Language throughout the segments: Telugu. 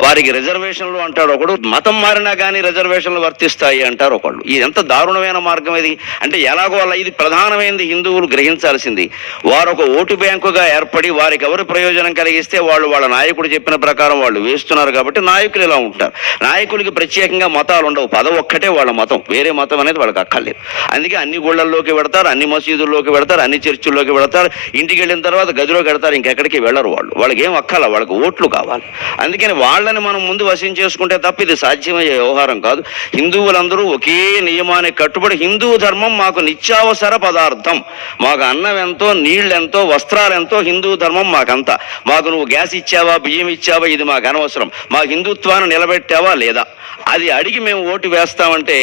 వారికి రిజర్వేషన్లు అంటాడు ఒకడు, మతం మారినా కానీ రిజర్వేషన్లు వర్తిస్తాయి అంటారు ఒకళ్ళు. ఇది ఎంత దారుణమైన మార్గం ఇది. అంటే ఎలాగో అలా ఇది ప్రధానమైనది హిందువులు గ్రహించాల్సింది. వారు ఒక ఓటు బ్యాంకుగా ఏర్పడి వారికి ఎవరు ప్రయోజనం కలిగిస్తే వాళ్ళు వాళ్ళ నాయకుడు చెప్పిన ప్రకారం వాళ్ళు వేస్తున్నారు. కాబట్టి నాయకులు ఇలా ఉంటారు. నాయకులకి ప్రత్యేకంగా మతాలు ఉండవు, పదం ఒక్కటే వాళ్ళ మతం, వేరే మతం అనేది వాళ్ళకి అక్కర్లేదు. అందుకే అన్ని గుళ్ళల్లోకి పెడతారు, అన్ని మసీదుల్లోకి పెడతారు, అన్ని చర్చిల్లోకి పెడతారు. ఇంటికి వెళ్ళిన తర్వాత గదిలోకి పెడతారు, ఇంకెక్కడికి వెళ్ళరు వాళ్ళు. వాళ్ళకి ఏం అక్కల, వాళ్ళకి ఓట్లు కావాలి. అందుకని వాళ్ళని మనం ముందు వశం చేసుకుంటే తప్ప ఇది సాధ్యమయ్యే వ్యవహారం కాదు. హిందువులందరూ ఒకే నియమానికి కట్టుబడి, హిందూ ధర్మం మాకు నిత్యావసర పదార్థం, మాకు అన్నం ఎంతో, నీళ్ళెంతో, వస్త్రాలెంతో, హిందూ ధర్మం మాకంతా. మాకు నువ్వు గ్యాస్ ఇచ్చావా, బియ్యం ఇచ్చావా, ఇది మాకు అనవసరం. మా హిందుత్వాన్ని నిలబెట్టావా లేదా, అది అడిగి మేము ఓటు వేస్తామంటే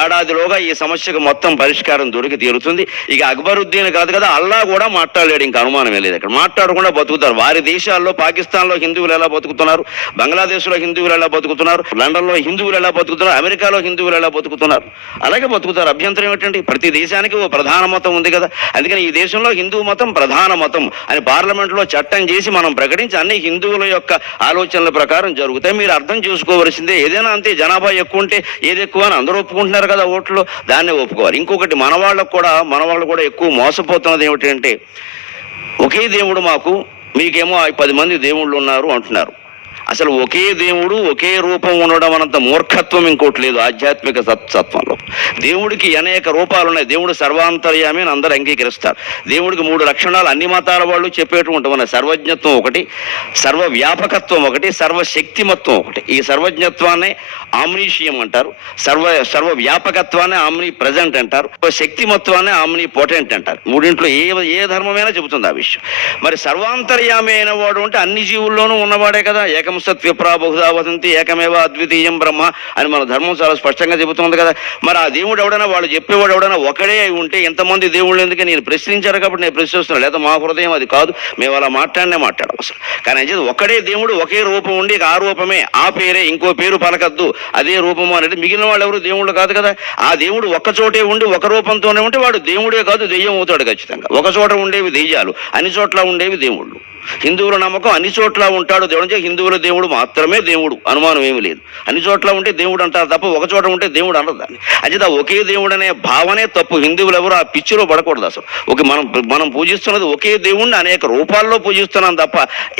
ఏడాదిలోగా ఈ సమస్యకు మొత్తం పరిష్కారం దొరికి తీరుతుంది. ఇక అక్బరుద్దీన్ కాదు కదా, అల్లా కూడా మాట్లాడలేడు, ఇంకా అనుమానమే లేదు. ఇక్కడ మాట్లాడకుండా బతుకుతారు. వారి దేశాల్లో, పాకిస్తాన్లో హిందువులు ఎలా బతుకుతున్నారు, బంగ్లాదేశ్లో హిందువులు ఎలా బతుకుతున్నారు, లండన్లో హిందువులు ఎలా బతుకుతున్నారు, అమెరికాలో హిందువులు ఎలా బతుకుతున్నారు, అలాగే బతుకుతారు. అభ్యంతరం ఏంటంటే ప్రతి దేశానికి ఓ ప్రధాన మతం ఉంది కదా. అందుకని ఈ దేశంలో హిందూ మతం ప్రధాన మతం అని పార్లమెంట్లో చట్టం చేసి మనం ప్రకటించి అన్ని హిందువుల యొక్క ఆలోచనల ప్రకారం జరుగుతాయి. మీరు అర్థం చేసుకోవలసిందే, ఏదైనా అంతే, జనాభా ఎక్కువ ఉంటే ఏది ఎక్కువ అని అందరూ ఒప్పుకుంటున్నారు కదా ఓట్లు, దాన్నే ఒప్పుకోవాలి. ఇంకొకటి మన వాళ్ళు కూడా ఎక్కువ మోసపోతున్నది ఏమిటంటే, ఒకే దేవుడు మాకు, మీకేమో 10 మంది దేవుళ్ళు ఉన్నారు అంటున్నారు. అసలు ఒకే దేవుడు, ఒకే రూపం ఉండడం అనంత మూర్ఖత్వం ఇంకోటి లేదు ఆధ్యాత్మిక సత్వంలో. దేవుడికి అనేక రూపాలు ఉన్నాయి. దేవుడు సర్వాంతర్యామి అని అందరూ అంగీకరిస్తారు. దేవుడికి 3 లక్షణాలు అన్ని మతాల వాళ్ళు చెప్పేటువంటి ఉన్నాయి. సర్వజ్ఞత్వం ఒకటి, సర్వవ్యాపకత్వం ఒకటి, సర్వశక్తిమత్వం ఒకటి. ఈ సర్వజ్ఞత్వాన్ని ఆమ్నీషియం అంటారు, సర్వవ్యాపకత్వాన్ని ఆమ్ని ప్రజెంట్ అంటారు, శక్తిమత్వాన్ని ఆమ్ని పొటెంట్ అంటారు. మూడింట్లో ఏ ధర్మమైనా చెబుతుంది ఆ విషయం. మరి సర్వాంతర్యామి అయిన వాడు అంటే అన్ని జీవుల్లోనూ ఉన్నవాడే కదా. ఏకం సత్విప్రా బహుధా వదంతి ఏకమేవ అద్వితీయం బ్రహ్మ అని మన ధర్మం చాలా స్పష్టంగా చెబుతుంది కదా. మరి ఆ దేవుడు ఎవడైనా, వాళ్ళు చెప్పేవాడు ఎవడైనా ఒకడే అయి ఉంటే ఎంతమంది దేవుళ్ళు ఎందుకు నేను ప్రశ్నించారు కాబట్టి నేను ప్రశ్నిస్తున్నాను. లేదా మా హృదయం అది కాదు, మేము అలా మాట్లాడడం అసలు. కానీ అంటే ఒకడే దేవుడు, ఒకే రూపం ఉండి ఆ రూపమే, ఆ పేరే, ఇంకో పేరు పలకద్దు, అదే రూపము అనేది. మిగిలిన వాళ్ళు ఎవరు దేవుళ్ళు కాదు కదా. ఆ దేవుడు ఒక్క చోటే ఉండి ఒక రూపంతోనే ఉంటే వాడు దేవుడే కాదు, దెయ్యం అవుతాడు ఖచ్చితంగా. ఒక చోట ఉండేవి దెయ్యాలు, అన్ని చోట్ల ఉండేవి దేవుళ్ళు. హిందువుల నమ్మకం అన్ని చోట్ల ఉంటాడు దేవుడు, హిందువుల దేవుడు మాత్రమే దేవుడు, అనుమానం ఏమి లేదు. అన్ని చోట్ల ఉంటే దేవుడు అంటారు తప్ప ఒక చోట ఉంటే దేవుడు అనరు దాన్ని. అయితే ఒకే దేవుడు అనే భావనే తప్పు. హిందువులు ఎవరు ఆ పిచ్చిలో పడకూడదు అసలు. మనం పూజిస్తున్నది ఒకే దేవుణ్ణి అనేక రూపాల్లో పూజిస్తున్నాం తప్ప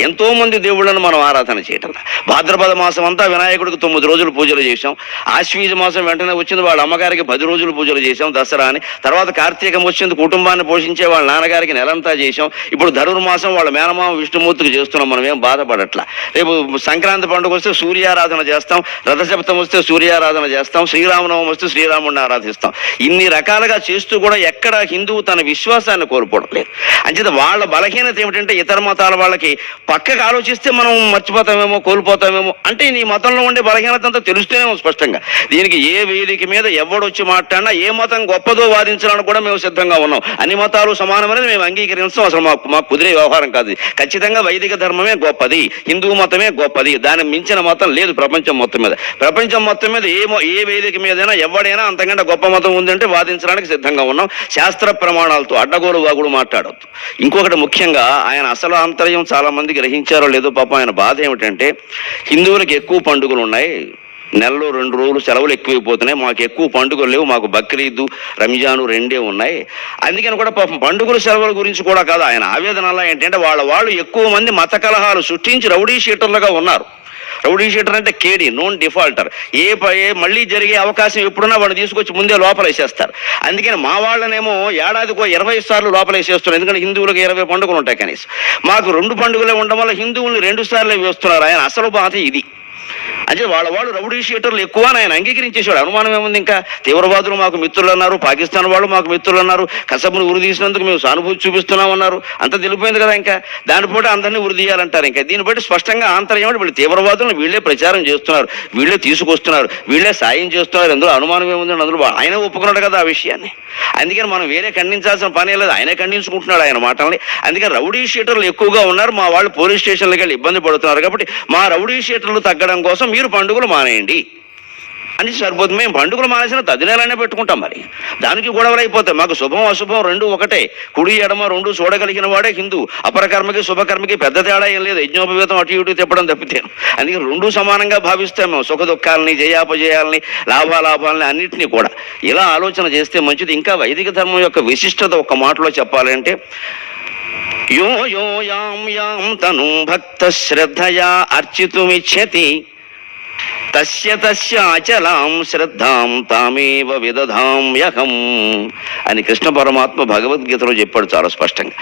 ఎంతో మంది దేవుళ్ళను మనం ఆరాధన చేయటం. భాద్రపద మాసం అంతా వినాయకుడికి 9 రోజులు పూజలు చేశాం. ఆశ్వీజ మాసం వెంటనే వచ్చింది, వాళ్ళ అమ్మగారికి 10 రోజులు పూజలు చేశాం, దసరా అని. తర్వాత కార్తీకం వచ్చింది, కుటుంబాన్ని పోషించే వాళ్ళ నాన్నగారికి నెలంతా చేశాం. ఇప్పుడు ధనుర్మాసం వాళ్ళ మేనమామ విష్ణుమూర్తికి చేస్తున్నాం, మనం ఏం బాధపడట్లా. రేపు సంక్రాంతి పండుగ వస్తే సూర్యారాధన చేస్తాం, రథసప్తం వస్తే సూర్యారాధన చేస్తాం, శ్రీరామనవమి వస్తే శ్రీరాముడిని ఆరాధిస్తాం. ఇన్ని రకాలుగా చేస్తూ కూడా ఎక్కడ హిందువు తన విశ్వాసాన్ని కోల్పోవడం లేదు. అంచేత వాళ్ళ బలహీనత ఏమిటంటే ఇతర మతాల వాళ్ళకి పక్కకు ఆలోచిస్తే మనం మర్చిపోతామేమో, కోల్పోతామేమో. అంటే నీ మతంలో ఉండే బలహీనత అంతా తెలుస్తూనేమో స్పష్టంగా. దీనికి ఏ వేదిక మీద ఎవడొచ్చి మాట్లాడినా ఏ మతం గొప్పదో వాదించడానికి కూడా మేము సిద్ధంగా ఉన్నాం. అన్ని మతాలు సమానమని మేము అంగీకరించాం. అసలు మాకు కుదిరే వ్యవహారం కాదు. ఖచ్చితంగా వైదిక ధర్మమే గొప్పది, హిందూ మతమే గొప్పది, దాన్ని మించిన మతం లేదు ప్రపంచం మొత్తం మీద. ప్రపంచం మొత్తం మీద ఏ వేదిక మీదైనా ఎవడైనా అంతకంటే గొప్ప మతం ఉందంటే వాదించడానికి సిద్ధంగా ఉన్నాం, శాస్త్ర ప్రమాణాలతో. అడ్డగోలు వాగుడు మాట్లాడొద్దు. ఇంకొకటి ముఖ్యంగా ఆయన అసలు ఆంతర్యం చాలా మంది గ్రహించారో లేదో పాపం, ఆయన బాధ ఏమిటంటే హిందువులకు ఎక్కువ పండుగలు ఉన్నాయి, నెలలో 2 రోజులు సెలవులు ఎక్కువైపోతున్నాయి, మాకు ఎక్కువ పండుగలు లేవు, మాకు బక్రీదు రంజాను 2 ఉన్నాయి. అందుకని కూడా పాపం పండుగల సెలవుల గురించి కూడా కాదు ఆయన ఆవేదనలా ఏంటంటే వాళ్ళు ఎక్కువ మంది మత కలహాలు సృష్టించి రౌడీ షీటర్లుగా ఉన్నారు. రౌడీ షీటర్ అంటే కేడీ, నోన్ డిఫాల్టర్. మళ్ళీ జరిగే అవకాశం ఎప్పుడున్నా వాడిని తీసుకొచ్చి ముందే లోపలేసేస్తారు. అందుకని మా వాళ్ళనేమో ఏడాదికో 20 సార్లు లోపలేసేస్తున్నారు. ఎందుకంటే హిందువులకు 20 పండుగలు ఉంటాయి కనీసం. మాకు 2 పండుగలే ఉండడం వల్ల హిందువుల్ని 2 సార్లు వేస్తున్నారు. ఆయన అసలు బాధ ఇది. అంటే వాళ్ళు రౌడీ షీటర్లు ఎక్కువ అని ఆయన అంగీకరించేసాడు. అనుమానం ఏముంది? ఇంకా తీవ్రవాదులు మాకు మిత్రులు అన్నారు, పాకిస్తాన్ వాళ్ళు మాకు మిత్రులు అన్నారు, కసబ్ను ఉరి తీసినందుకు మేము సానుభూతి చూపిస్తున్నామన్నారు. అంత తెలిపోయింది కదా. ఇంకా దానిపోటీ అందరినీ ఉరి తీయాలంటారు. ఇంకా దీన్ని బట్టి స్పష్టంగా ఆంతర్యం వీళ్ళు తీవ్రవాదులను వీళ్ళే ప్రచారం చేస్తున్నారు, వీళ్ళే తీసుకొస్తున్నారు, వీళ్ళే సాయం చేస్తున్నారు. అందులో అనుమానం ఏముంది? అందులో ఆయన ఒప్పుకున్నాడు కదా ఆ విషయాన్ని. అందుకని మనం వేరే ఖండించాల్సిన పనే లేదు, ఆయనే ఖండించుకుంటున్నాడు ఆయన మాటల్ని. అందుకని రౌడీ షీటర్లు ఎక్కువగా ఉన్నారు, మా వాళ్ళు పోలీస్ స్టేషన్లకి వెళ్ళి ఇబ్బంది పడుతున్నారు. కాబట్టి మా రౌడీ షీటర్లు తగ్గడం కోసం మీరు పండుగలు మానేయండి. అని సరిపోతుంది. మేము పండుగలు మానేసిన తదినేలనే పెట్టుకుంటాం, మరి దానికి గొడవలు అయిపోతాయి. మాకు శుభం అశుభం రెండు ఒకటే, కుడి ఎడమ రెండు చూడగలిగిన వాడే హిందూ. అపరకర్మకి శుభకర్మకి పెద్ద తేడా ఏం లేదు, యజ్ఞోపవేతం అటు ఇటు తిప్పడం తప్పితే. అందుకే రెండు సమానంగా భావిస్తాం మేము, సుఖ దుఃఖాలని జయాపజయాలని లాభాలాభాలని అన్నింటినీ కూడా ఇలా ఆలోచన చేస్తే మంచిది. ఇంకా వైదిక ధర్మం యొక్క విశిష్టత ఒక్క మాటలో చెప్పాలంటే, యో యో యాం యాం తను భక్త శ్రద్ధయా అర్చితుమిచ్చతి తస్య తస్య అచలాం శ్రద్ధాం తామేవ విదధామ్యహం అని కృష్ణ పరమాత్మ భగవద్గీతలో చెప్పాడు చాలా స్పష్టంగా.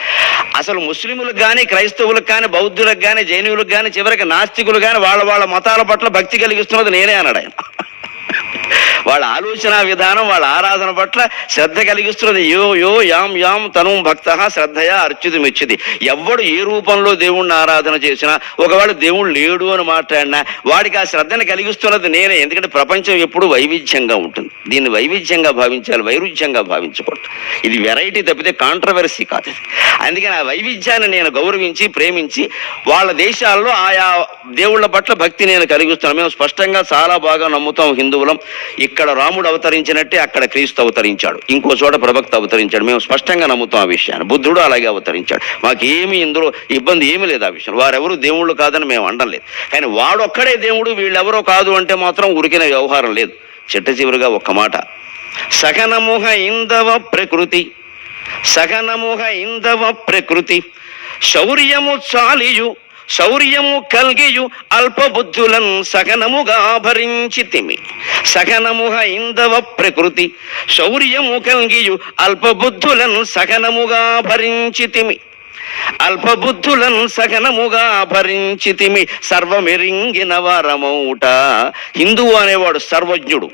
అసలు ముస్లింలకు కానీ క్రైస్తవులకు కానీ బౌద్ధులకు కానీ జైనులకు కానీ చివరికి నాస్తికులు కానీ వాళ్ళ మతాల పట్ల భక్తి కలిగిస్తున్నది నేనే అన్నాడు ఆయన. వాళ్ళ ఆలోచన విధానం వాళ్ళ ఆరాధన పట్ల శ్రద్ధ కలిగిస్తున్నది. యో యో యాం యాం తను భక్త శ్రద్ధయా అర్చితుమిచ్చతి. ఎవ్వడు ఏ రూపంలో దేవుణ్ణి ఆరాధన చేసినా, ఒకవేళ దేవుడు లేడు అని మాట్లాడినా వాడికి ఆ శ్రద్ధను కలిగిస్తున్నది నేనే. ఎందుకంటే ప్రపంచం ఎప్పుడు వైవిధ్యంగా ఉంటుంది, దీన్ని వైవిధ్యంగా భావించాలి, వైరుధ్యంగా భావించకూడదు. ఇది వెరైటీ తప్పితే కాంట్రవర్సీ కాదు ఇది. అందుకని ఆ వైవిధ్యాన్ని నేను గౌరవించి ప్రేమించి వాళ్ళ దేశాల్లో ఆయా దేవుళ్ళ పట్ల భక్తి నేను కలిగిస్తున్నాను. మేము స్పష్టంగా చాలా బాగా నమ్ముతాం హిందువులం, ఇక్కడ రాముడు అవతరించినట్టే అక్కడ క్రీస్తు అవతరించాడు, ఇంకో చోట ప్రభక్త అవతరించాడు. మేము స్పష్టంగా నమ్ముతాం ఆ విషయాన్ని. బుద్ధుడు అలాగే అవతరించాడు. మాకేమీ ఇందులో ఇబ్బంది ఏమీ లేదు ఆ విషయం. వారెవరు దేవుళ్ళు కాదని మేము అనడం లేదు. కానీ వాడొక్కడే దేవుడు, వీళ్ళెవరో కాదు అంటే మాత్రం ఉరికిన వ్యవహారం లేదు. చిట్ట చివరిగా ఒక్క మాట, సకనముహ ఇందవ ప్రకృతి, సకనముహ ఇందవ ప్రకృతి శౌర్యము చాలియు శౌర్యము కల్గియు అల్పబుద్ధులను సగనముగా భరించితిమి. సగనముగ ఇందవ ప్రకృతి శౌర్యము కల్గియు అల్పబుద్ధులను సగనముగా భరించితిమి. అల్పబుద్ధులను సగనముగా భరించితిమి. సర్వమెరింగిన వారమౌట. హిందువు అనేవాడు సర్వజ్ఞుడు.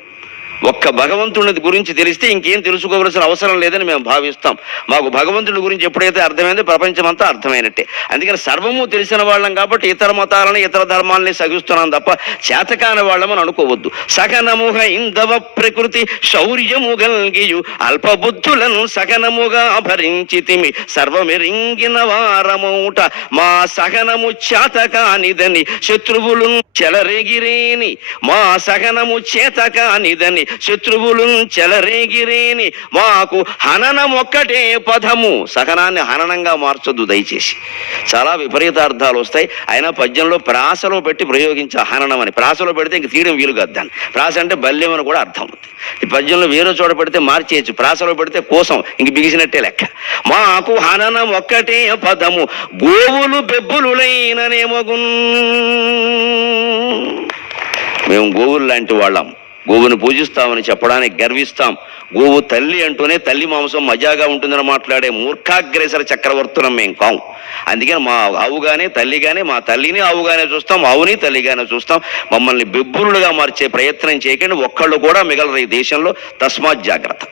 ఒక్క భగవంతుడి గురించి తెలిస్తే ఇంకేం తెలుసుకోవలసిన అవసరం లేదని మేము భావిస్తాం. మాకు భగవంతుడి గురించి ఎప్పుడైతే అర్థమైందో ప్రపంచం అంతా అర్థమైనట్టే. అందుకని సర్వము తెలిసిన వాళ్ళం కాబట్టి ఇతర మతాలని ఇతర ధర్మాలని సగిస్తున్నాం తప్ప చేతకాని వాళ్ళమని అనుకోవద్దు. సగనముగ ఇందవ ప్రకృతి శౌర్యము గల్గియు అల్పబుద్ధులను సగనముగా భరించితిమి. సర్వమెరింగిన వారమౌట. మా సగనము చేతకానిదని శత్రువులు చెలరేగిరేని. మా సగనము చేతకానిదని శత్రువులు చెలరేగిరేని. మాకు హననం ఒక్కటే పదము. సహనాన్ని హననంగా మార్చొద్దు దయచేసి. చాలా విపరీతార్థాలు వస్తాయి. అయినా పద్యంలో ప్రాసలో పెట్టి ప్రయోగించే హననం అని. ప్రాసలో పెడితే ఇంక తీయడం వీలు కాదు దాన్ని. ప్రాస అంటే బల్యం అని కూడా అర్థం ఉంది. ఈ పద్యంలో వేరే చోట పెడితే మార్చేయచ్చు, ప్రాసలో పెడితే కోసం ఇంక బిగిసినట్టే లెక్క. మాకు హననం ఒక్కటే పదము గోవులు బెబ్బులులైననేమగున్. మేము గోవులు లాంటి వాళ్ళం. గోవుని పూజిస్తామని చెప్పడానికి గర్విస్తాం. గోవు తల్లి అంటూనే తల్లి మాంసం మజాగా ఉంటుందని మాట్లాడే మూర్ఖాగ్రేసర చక్రవర్తులం మేం కాం. అందుకని మా ఆవుగానే తల్లిగానే, మా తల్లిని ఆవుగానే చూస్తాం, ఆవుని తల్లిగానే చూస్తాం. మమ్మల్ని బెబ్బులుగా మార్చే ప్రయత్నం చేయకండి. ఒక్కళ్ళు కూడా మిగలరు ఈ దేశంలో. తస్మాత్ జాగ్రత్త.